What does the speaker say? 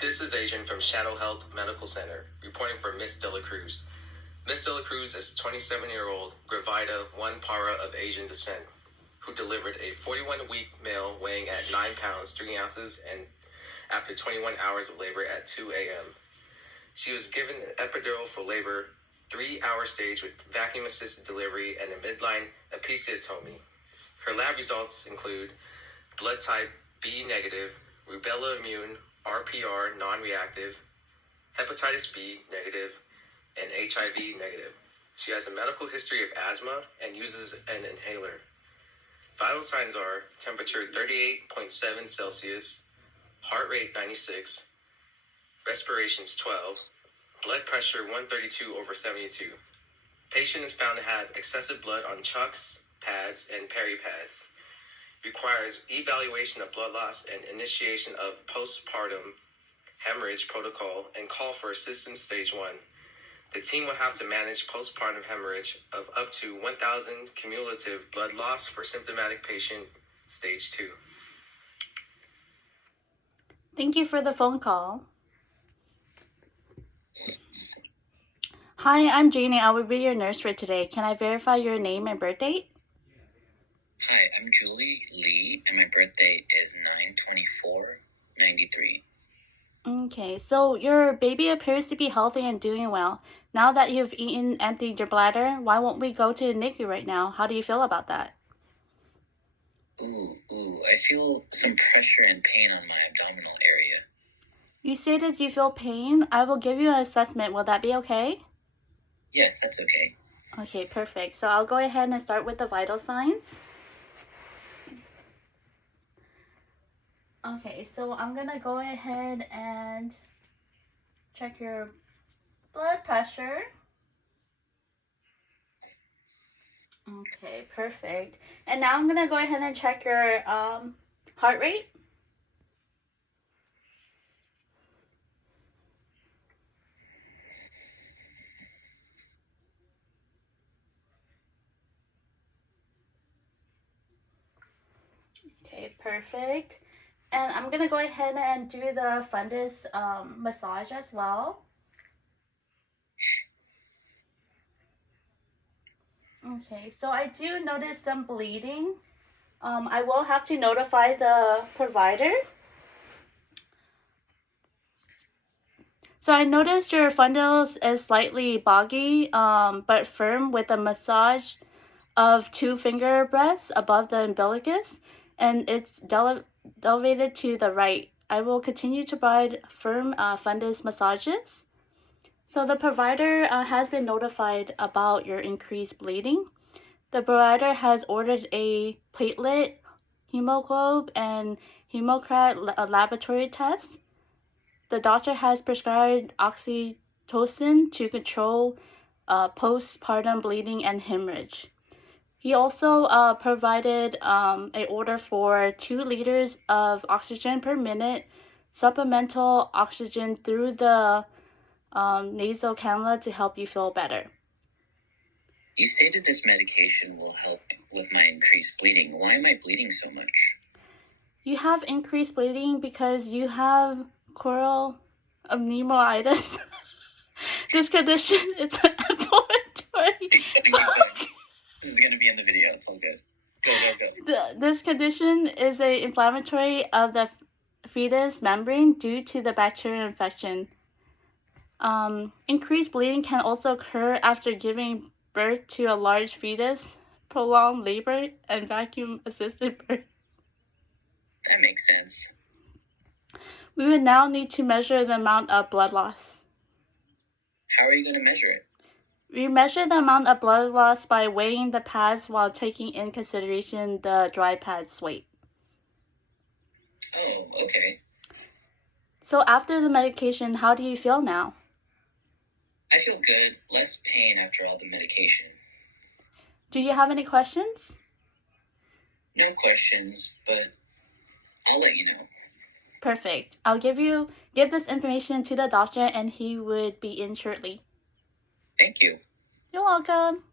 This is Adrian from Shadow Health Medical Center, reporting for Miss De La Cruz. Miss De La Cruz is 27-year-old Gravida 1 Para of Asian descent, who delivered a 41-week male weighing at 9 pounds, 3 ounces, and after 21 hours of labor at 2 a.m. She was given an epidural for labor, 3-hour stage with vacuum-assisted delivery, and a midline episiotomy. Her lab results include blood type B negative, rubella immune, RPR non-reactive, hepatitis B negative, and HIV negative. She has a medical history of asthma and uses an inhaler. Vital signs are temperature 38.7 Celsius, heart rate 96, respirations 12, blood pressure 132/72. Patient is found to have excessive blood on chucks, pads, and peri-pads. Requires evaluation of blood loss and initiation of postpartum hemorrhage protocol and call for assistance stage 1. The team will have to manage postpartum hemorrhage of up to 1,000 cumulative blood loss for symptomatic patient stage 2. Thank you for the phone call. Hi, I'm Janie. I will be your nurse for today. Can I verify your name and birth date? Hi, I'm Julie Lee, and my birthday is 9/24/93. Okay, so your baby appears to be healthy and doing well. Now that you've eaten, emptied your bladder, why won't we go to the NICU right now? How do you feel about that? I feel some pressure and pain on my abdominal area. You stated you feel pain. I will give you an assessment. Will that be okay? Yes, that's okay. Okay, perfect. So I'll go ahead and start with the vital signs. Okay, so I'm gonna go ahead and check your blood pressure. Okay, perfect. And now I'm gonna go ahead and check your heart rate. Okay, perfect. And I'm gonna go ahead and do the fundus massage as well. Okay, so I do notice some bleeding. I will have to notify the provider. So I noticed your fundus is slightly boggy, but firm with a massage of 2 finger breadths above the umbilicus, and it's elevated to the right. I will continue to provide firm fundus massages. So the provider has been notified about your increased bleeding. The provider has ordered a platelet, hemoglobin, and hemocrat laboratory test. The doctor has prescribed oxytocin to control postpartum bleeding and hemorrhage. He also provided an order for 2 liters of oxygen per minute, supplemental oxygen through the nasal cannula to help you feel better. You stated this medication will help with my increased bleeding. Why am I bleeding so much? You have increased bleeding because you have coral pneumonitis. This condition is inflammatory. This is going to be in the video. It's all good. Go. This condition is an inflammatory of the fetus membrane due to the bacterial infection. Increased bleeding can also occur after giving birth to a large fetus, prolonged labor, and vacuum-assisted birth. That makes sense. We would now need to measure the amount of blood loss. How are you going to measure it? We measure the amount of blood loss by weighing the pads while taking in consideration the dry pad's weight. Oh, okay. So after the medication, how do you feel now? I feel good. Less pain after all the medication. Do you have any questions? No questions, but I'll let you know. Perfect. I'll give this information to the doctor and he would be in shortly. Thank you. You're welcome.